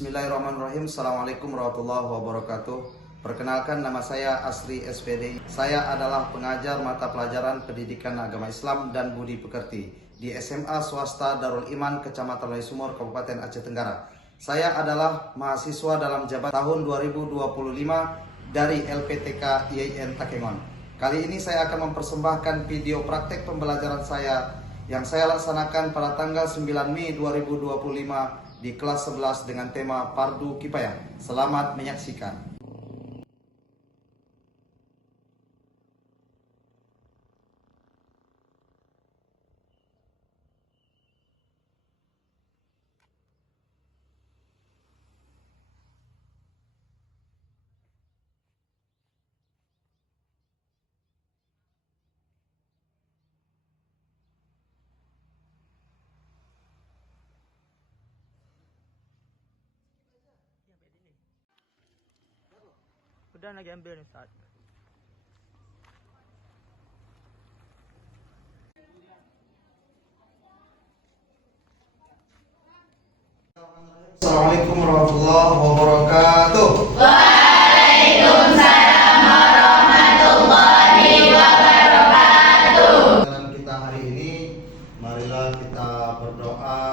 Bismillahirrahmanirrahim. Assalamualaikum warahmatullahi wabarakatuh. Perkenalkan, nama saya Asri SPD. Saya adalah pengajar mata pelajaran Pendidikan Agama Islam dan Budi Pekerti di SMA Swasta Darul Iman, Kecamatan Lai Sumur, Kabupaten Aceh Tenggara. Saya adalah mahasiswa dalam jabatan tahun 2025 dari LPTK IAIN Takengon. Kali ini saya akan mempersembahkan video praktek pembelajaran saya yang saya laksanakan pada tanggal 9 Mei 2025 di kelas 11 dengan tema Fardu Kifayah. Selamat menyaksikan. Udah lagi ambil nih Ustaz. Assalamualaikum warahmatullahi wabarakatuh. Waalaikumsalam warahmatullahi wabarakatuh. Dalam kita hari ini, marilah kita berdoa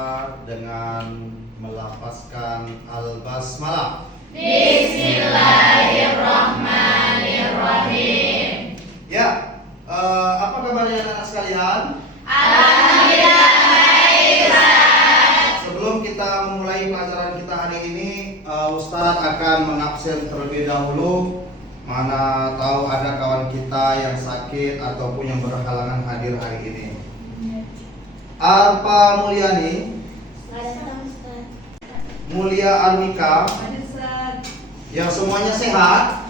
dengan melafazkan al-basmalah. Bismillahirrahmanirrahim. Ya, apa kabarnya anak-anak sekalian? Alhamdulillah baik, Ustaz. Sebelum kita memulai pelajaran kita hari ini, Ustadz akan mengabsen terlebih dahulu. Mana tahu ada kawan kita yang sakit ataupun yang berhalangan hadir hari ini. Arpa Mulyani, Mulia Armika, yang semuanya sehat.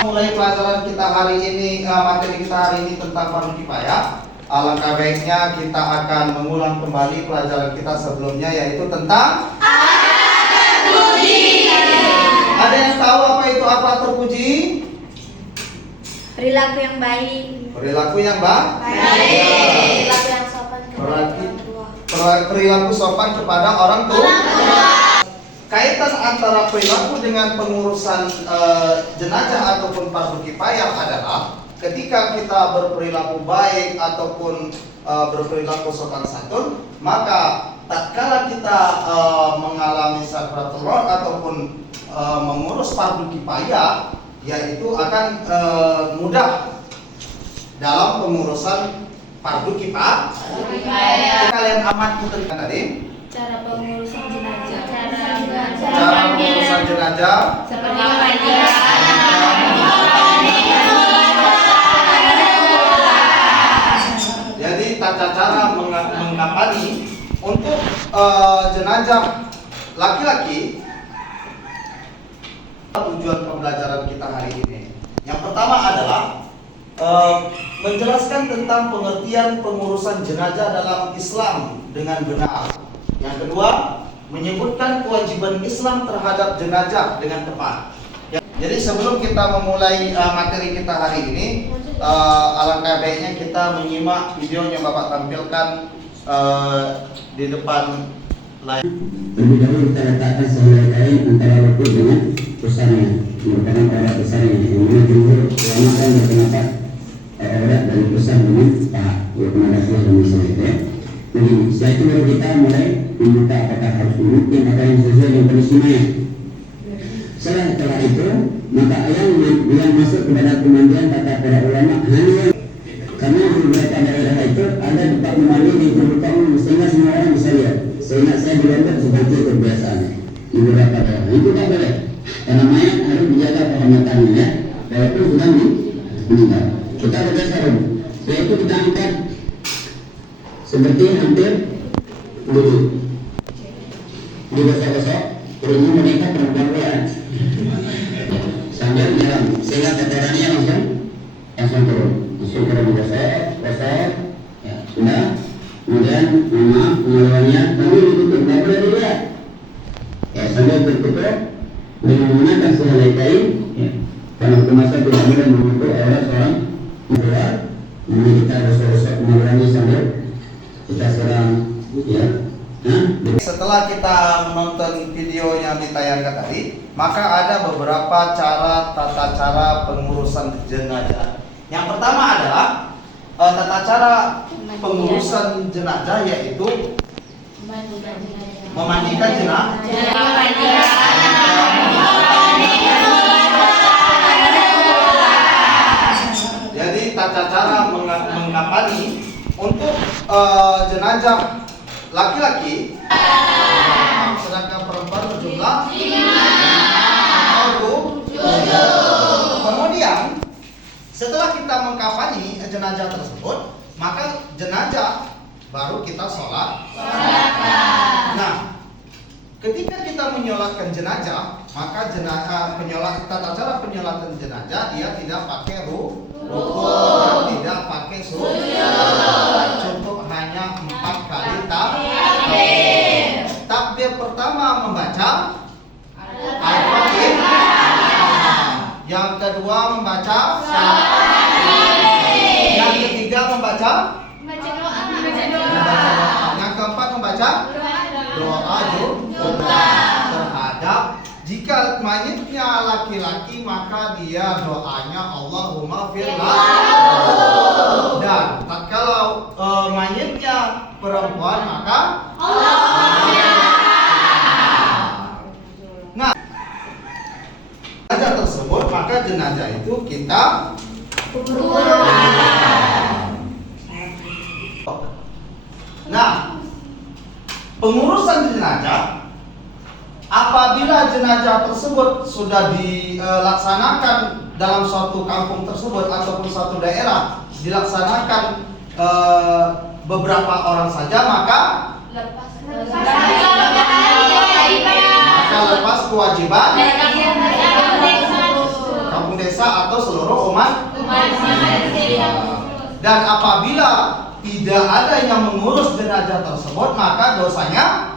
Mulai pelajaran kita hari ini, materi kita hari ini tentang fardu kifayah. Alangkah baiknya kita akan mengulang kembali pelajaran kita sebelumnya, yaitu tentang Terpuji. Ada yang tahu apa itu apa terpuji? Perilaku yang baik. Perilaku yang baik. Perilaku yang sopan kepada Berarti orang tua. perilaku sopan kepada orang tua. Kaitan antara perilaku dengan pengurusan jenazah ataupun fardu kifayah adalah ketika kita berperilaku baik ataupun berperilaku sopan santun, maka tatkala kita mengalami sakaratul maut ataupun mengurus fardu kifayah, yaitu akan mudah dalam pengurusan fardu kifayah. Kalian amati tentang tadi Cara pengurusan jenazah. cara pengurusan jenazah. Seperti Jadi tata cara mengapani untuk jenazah laki-laki. Tujuan pembelajaran kita hari ini, yang pertama adalah menjelaskan tentang pengertian pengurusan jenazah dalam Islam dengan benar. Yang kedua, menyebutkan kewajiban Islam terhadap jenazah dengan tepat. Jadi sebelum kita memulai materi kita hari ini, alangkah baiknya kita menyimak video yang Bapak tampilkan di depan layar. Lebih dahulu kita letakkan sehelai kain antara lutut dengan pusarnya, merupakan aurat pusarnya. Yang mana jumhur ulama kan berpendapat aurat dari pusar dengan paha, walaupun ada sebuah misalnya itu ya. Jadi setelah itu baru kita mulai membuka apakah harus mungkin atau yang sesuai dengan kondisinya. Setelah itu maka yang masuk kepada pemandian kata para ulama hanya karena di beberapa daerah itu ada tempat mandi di terbuka umum sehingga semua orang bisa lihat. Sehingga saya di Lombok seperti itu kebiasaan di beberapa daerah itu tak boleh karena mayat harus dijaga kehormatannya ya, walaupun sudah meninggal. Kita bergeser, yaitu kita angkat seperti hampir duduk digosok-gosok perutnya mereka perempuan sambil nyelam sehingga kotorannya langsung turun digosok ya sudah. Kemudian pengeluarannya kami ditutup, tidak boleh dilihat ya, sambil tertutup dengan menggunakan sehelai kain ya. Karena kemasan tidak boleh menutup aurat seorang keluar. Kemudian kita gosok-gosok pengeluarannya sambil kita serang ya. setelah kita menonton video yang ditayangkan tadi, maka ada beberapa tata cara pengurusan jenazah. Yang pertama adalah tata cara pengurusan jenazah, yaitu memandikan jenazah. Jadi tata cara mengapani untuk jenazah laki-laki, sedangkan perempuan berjumlah 7. Kemudian setelah kita mengkafani jenazah tersebut, maka jenazah baru kita sholat. Nah, ketika kita menyolatkan jenazah, maka tata cara penyolatan jenazah dia tidak pakai rukun, tidak pakai sujud, cukup hanya 4 kali takbir. Takbir pertama membaca Al-Fatihah, yang kedua membaca yang ketiga membaca yang keempat membaca doa juga terhadap. Jika mayitnya laki-laki, maka dia doanya Allahumma firlahu. Dan kalau mayitnya perempuan, maka nah, jenazah tersebut, maka jenazah itu kita Nah, pengurusan jenazah, apabila jenazah tersebut sudah dilaksanakan dalam suatu kampung tersebut ataupun suatu daerah, dilaksanakan beberapa orang saja, maka lepas kewajiban kampung desa atau seluruh umat. Dan apabila tidak ada yang mengurus jenazah tersebut, maka dosanya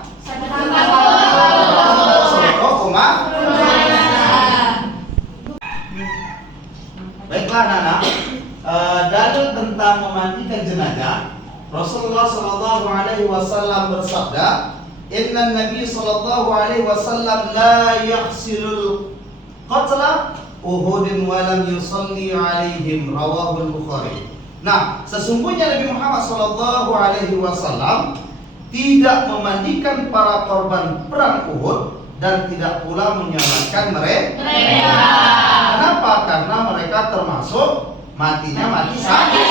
seluruh umat. Baiklah anak-anak, dalil tentang memandikan jenazah, Rasulullah Shallallahu Alaihi Wasallam bersabda, Inna Nabi Shallallahu Alaihi Wasallam la yaghsilul qatla Uhudin walam yusalli alaihim, rawahul Bukhari. Nah, sesungguhnya Nabi Muhammad Shallallahu Alaihi Wasallam tidak memandikan para korban perang Uhud dan tidak pula menyalatkan mereka. Kenapa? Karena mereka termasuk matinya mati syahid.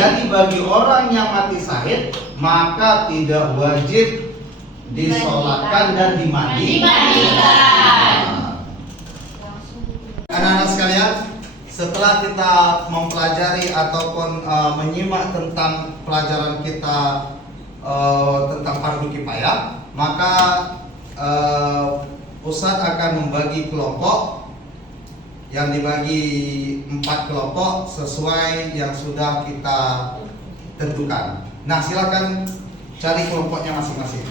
Jadi bagi orang yang mati syahid, maka tidak wajib disolatkan dan dimandikan. Anak-anak sekalian, setelah kita mempelajari ataupun menyimak tentang pelajaran kita tentang fardu kifayah, maka Ustadz akan membagi kelompok, yang dibagi 4 kelompok sesuai yang sudah kita tentukan. Nah, silakan cari kelompoknya masing-masing.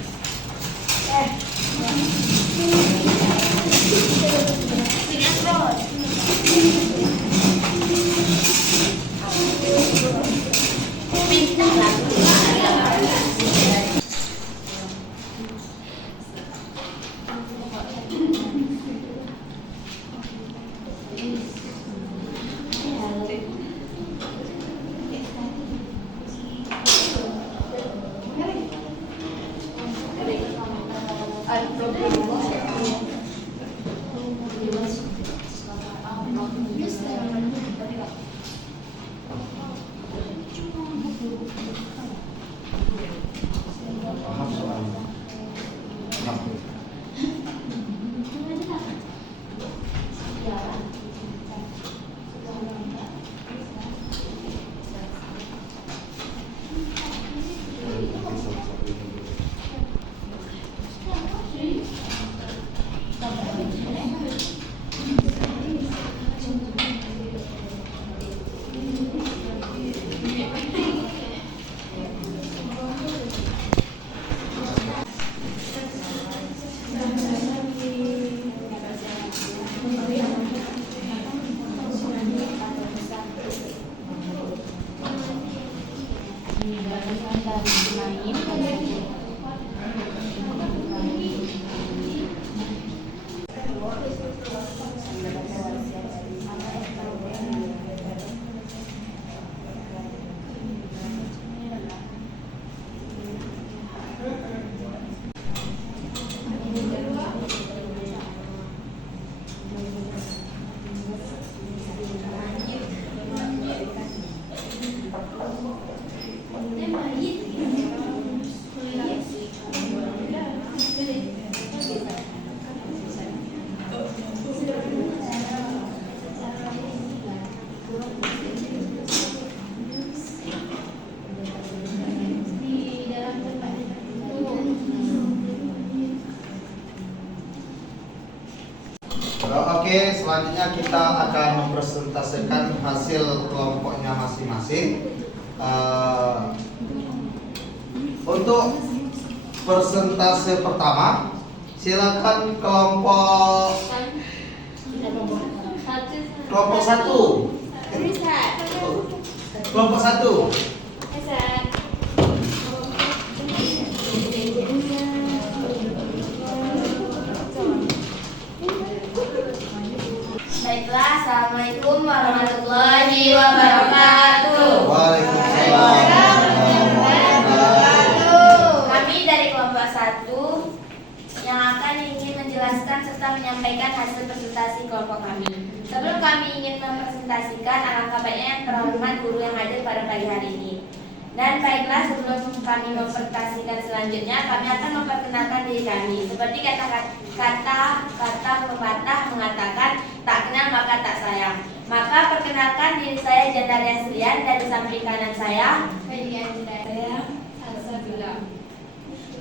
Oke, selanjutnya kita akan mempresentasikan hasil kelompoknya masing-masing. Untuk persentase pertama, silakan kelompok satu. Kelompok satu. Baiklah, Assalamualaikum warahmatullahi wabarakatuh. Waalaikumsalam. Kami dari kelompok 1 yang akan ingin menjelaskan serta menyampaikan hasil presentasi kelompok kami. Sebelum kami ingin mempresentasikan, alangkah baiknya yang terhormat guru yang hadir pada pagi hari ini. Dan baiklah, sebelum kami mempresentasikan selanjutnya, kami akan memperkenalkan diri kami. Seperti kata pepatah mengatakan, tak kenal maka tak sayang. Maka perkenalkan diri saya Jandaria Srian, dan di samping kanan saya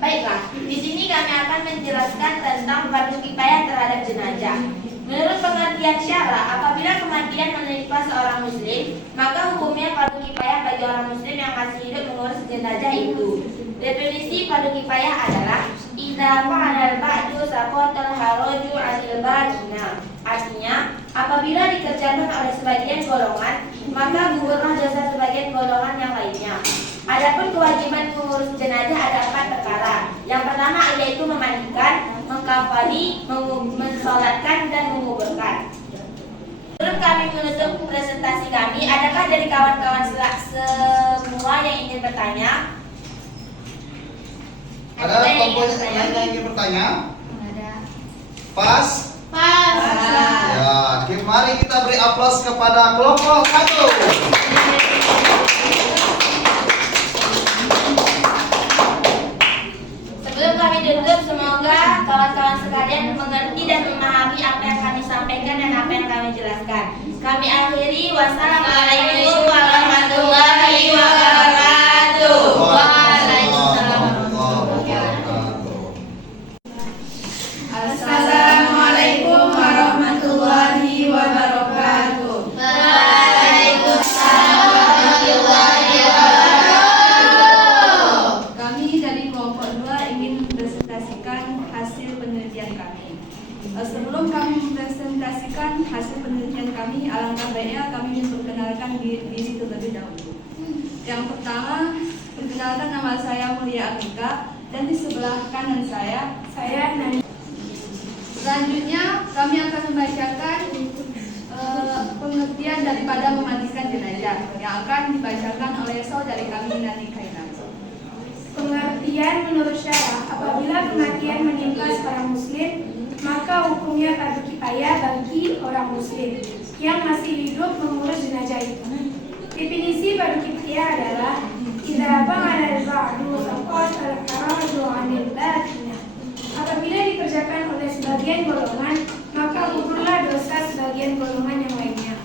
Baiklah, di sini kami akan menjelaskan tentang fardu kifayah terhadap jenazah. Menurut pengertian syara, apabila kematian menimpa seorang muslim, maka hukumnya fardu kifayah bagi orang muslim yang masih hidup mengurus jenazah itu. Definisi fardu kifayah adalah idza fa'ala al-ba'du saqatal haraju 'anil baqina. Artinya, apabila dikerjakan oleh sebagian golongan, maka gugurlah dosa sebagian golongan yang lainnya. Adapun kewajiban mengurus jenazah ada 4 perkara. Yang pertama yaitu memandikan, mengkafani, mensolatkan, dan menguburkan. Sebelum kami menutup presentasi kami, adakah dari kawan-kawan semua yang ingin bertanya? Ada kelompok yang ingin bertanya? Ada. Pas? Ya, mari kita beri aplaus kepada kelompok 1. Sebelum kami tutup, semoga kawan-kawan sekalian mengerti dan memahami apa yang kami sampaikan dan apa yang kami jelaskan. Kami akhiri, wassalamualaikum warahmatullahi wabarakatuh. Waalaikumsalam. Assalamualaikum warahmatullahi wabarakatuh. Kami dari kelompok 2 ingin mempresentasikan hasil penelitian kami. Sebelum kami mempresentasikan hasil penelitian kami, alangkah baiknya kami memperkenalkan diri terlebih dahulu. Yang pertama, perkenalkan, nama saya Mulia Afrika, dan di sebelah kanan saya Nani. Selanjutnya, kami akan membacakan pengertian daripada memandikan jenazah yang akan dibacakan oleh saudari kami Nani Kaina. Pengertian menurut syara, apabila kematian menimpa seorang muslim, maka hukumnya fardu kifayah bagi orang muslim yang masih hidup mengurus jenazah itu. Definisi fardu kifayah adalah idza fa'ala al-ba'du saqatal haraju 'anil baqina. Apabila dikerjakan oleh sebagian golongan, maka gugurlah dosa sebagian golongan yang lainnya.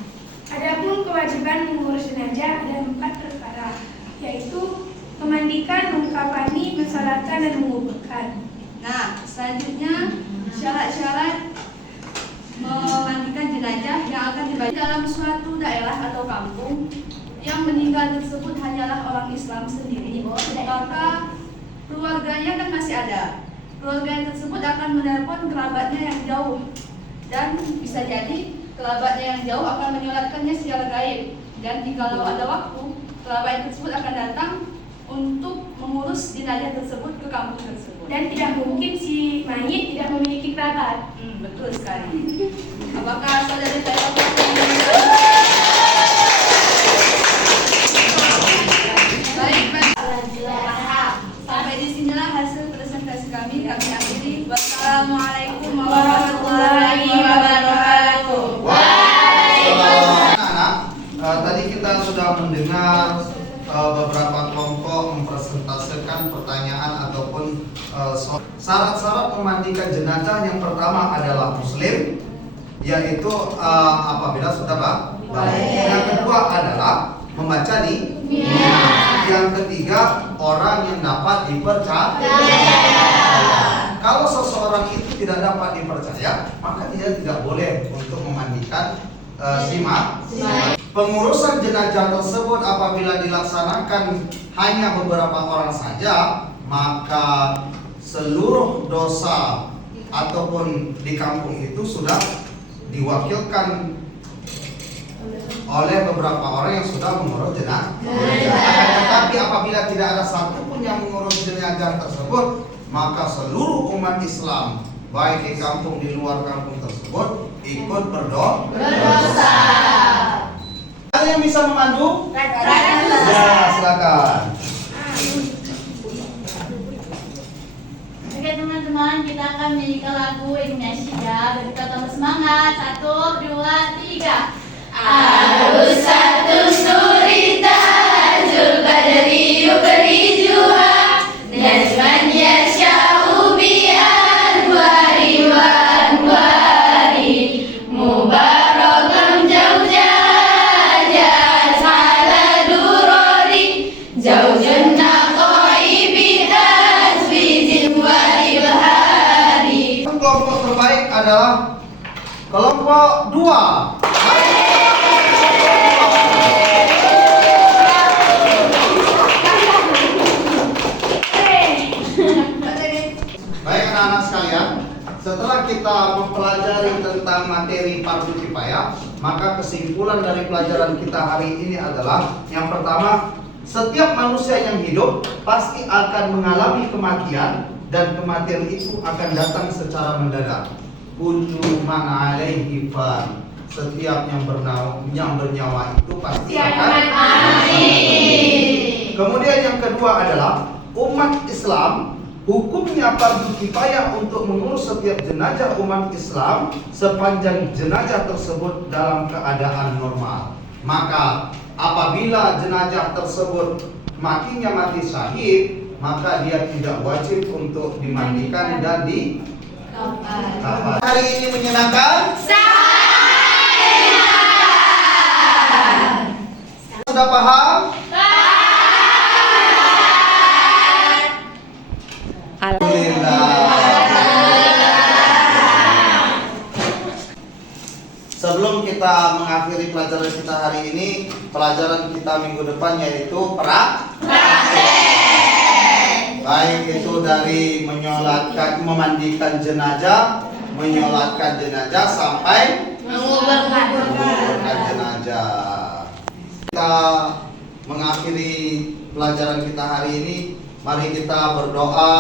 Adapun kewajiban mengurus jenazah ada 4 perkara, yaitu memandikan, mengkafani, mensalatkan, dan menguburkan. Nah, selanjutnya syarat-syarat memandikan jenazah yang akan dibaca dalam suatu daerah atau kampung yang meninggal tersebut hanyalah orang Islam sendiri, maka keluarganya kan masih ada. Keluarga tersebut akan menelpon kerabatnya yang jauh, dan bisa jadi kerabatnya yang jauh akan menyolatkannya secara gaib. Dan jika ada waktu, kerabat tersebut akan datang untuk mengurus jenazah tersebut ke kampung tersebut. Dan tidak mungkin si mayit tidak memiliki kerabat. Betul sekali. Apakah saudara saya baik. Sampai di sinilah hasil presentasi kami. Kami akhiri. Wassalamualaikum warahmatullahi wabarakatuh. Anak-anak, tadi kita sudah mendengar beberapa kelompok mempresentasikan pertanyaan ataupun syarat-syarat memandikan jenazah. Yang pertama adalah muslim, yaitu apabila sudah balik. Yang kedua adalah membaca niat. Yang ketiga, orang yang dapat dipercaya. Kalau seseorang orang itu tidak dapat dipercaya, maka dia tidak boleh untuk memandikan si mayat. Pengurusan jenazah tersebut apabila dilaksanakan hanya beberapa orang saja, maka seluruh dosa ataupun di kampung itu sudah diwakilkan oleh beberapa orang yang sudah mengurus jenazah. Tetapi apabila tidak ada satupun yang mengurus jenazah tersebut, maka seluruh umat Islam baik di kampung di luar kampung tersebut ikut berdosa. Ada yang bisa memandu? Ya, silakan. Oke teman-teman, kita akan menyanyikan lagu Indonesia. Bagi kita semangat. 1, 2, 3. Arus satu surita Zulkadri yubrijuha Najman yasha'u bi anwari wa anwari Mubarakan jauh-jauh ala durori Jauh-jauh naqai bi asbi zimwari bahari. Kelompok terbaik adalah kelompok 2. Baik anak-anak sekalian, setelah kita mempelajari tentang materi fardu kifayah, maka kesimpulan dari pelajaran kita hari ini adalah yang pertama, setiap manusia yang hidup pasti akan mengalami kematian dan kematian itu akan datang secara mendadak. Kullu man 'alaihi fan. Setiap yang bernyawa itu pasti akan mati. Kemudian yang kedua adalah umat Islam hukumnya fardu kifayah untuk mengurus setiap jenazah umat Islam sepanjang jenazah tersebut dalam keadaan normal. Maka apabila jenazah tersebut matinya mati syahid, maka dia tidak wajib untuk dimandikan dan dikafan. Hari ini menyenangkan? Sudah paham? Sebelum kita mengakhiri pelajaran kita hari ini, pelajaran kita minggu depan yaitu praktek. Baik itu dari memandikan jenazah, menyolatkan jenazah sampai menguburkan jenazah. Kita mengakhiri pelajaran kita hari ini. Mari kita berdoa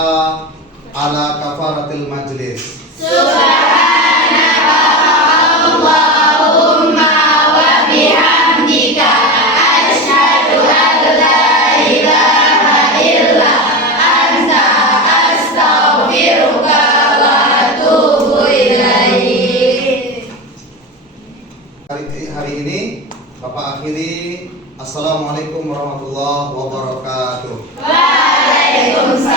ala kafaratil majlis. Subhanallahumma wa bihamdika asyhadu an la ilaha illa anta astaghfiruka wa atubu ilaik. Hari ini Bapak akhiri. Assalamualaikum warahmatullahi wabarakatuh. Waalaikumsalam.